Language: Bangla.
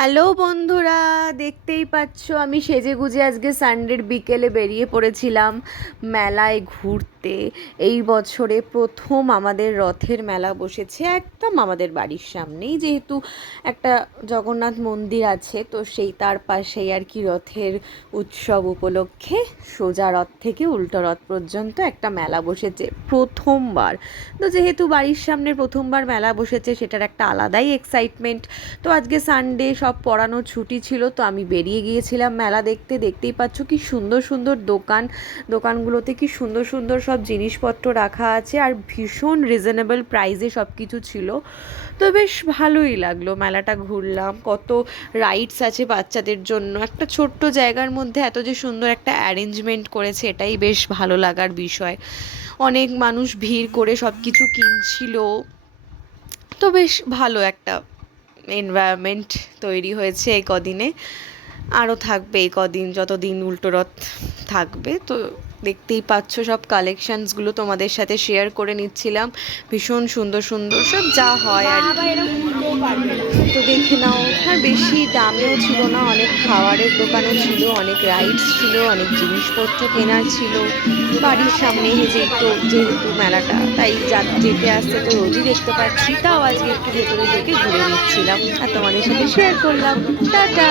হ্যালো বন্ধুরা, দেখতেই পাচ্ছ আমি সেজেগুজে আজকে সানডের বিকেলে বেরিয়ে পড়েছিলাম মেলায় ঘুরতে। এই বছরে প্রথম আমাদের রথের মেলা বসেছে একদম আমাদের বাড়ির সামনেই, যেহেতু একটা জগন্নাথ মন্দির আছে তো সেই তার পাশেই আর কি রথের উৎসব উপলক্ষে সোজা রথ থেকে উল্টো রথ পর্যন্ত একটা মেলা বসেছে প্রথমবার। তো যেহেতু বাড়ির সামনে প্রথমবার মেলা বসেছে সেটার একটা আলাদাই এক্সাইটমেন্ট। তো আজকে সানডে, সব পড়ানোর ছুটি ছিল, তো আমি বেরিয়ে গিয়েছিলাম মেলা দেখতে। দেখতেই পাচ্ছ কি সুন্দর সুন্দর দোকানগুলোতে কি সুন্দর সুন্দর সব জিনিসপত্র রাখা আছে আর ভীষণ রিজনেবল প্রাইসে সব কিছু ছিল। তো বেশ ভালোই লাগলো, মেলাটা ঘুরলাম। কত রাইডস আছে বাচ্চাদের জন্য, একটা ছোট্ট জায়গার মধ্যে এত যে সুন্দর একটা অ্যারেঞ্জমেন্ট করেছে এটাই বেশ ভালো লাগার বিষয়। অনেক মানুষ ভিড় করে সব কিছু কিনছিল, তো বেশ ভালো একটা এনভায়রনমেন্ট তৈরি হয়েছে এই কদিনে। আরও থাকবে এই কদিন, যতদিন উল্টো রথ থাকবে। তো দেখতেই পাচ্ছ সব কালেকশানসগুলো তোমাদের সাথে শেয়ার করে নিচ্ছিলাম। ভীষণ সুন্দর সুন্দর সব যা হয় আর কি, তো দেখে নাও। আর বেশি দামেও ছিল না, অনেক খাবারের দোকানও ছিল, অনেক রাইডস ছিল, অনেক জিনিসপত্র কেনার ছিল। বাড়ির সামনে যেহেতু মেলাটা, তাই যেতে আসতে তো রোজই দেখতে পাচ্ছি, তাও আজকে একটু ভেতরে ঢুকে ঘুরে নিচ্ছিলাম আর তোমাদের সাথে শেয়ার করলাম। টাটা।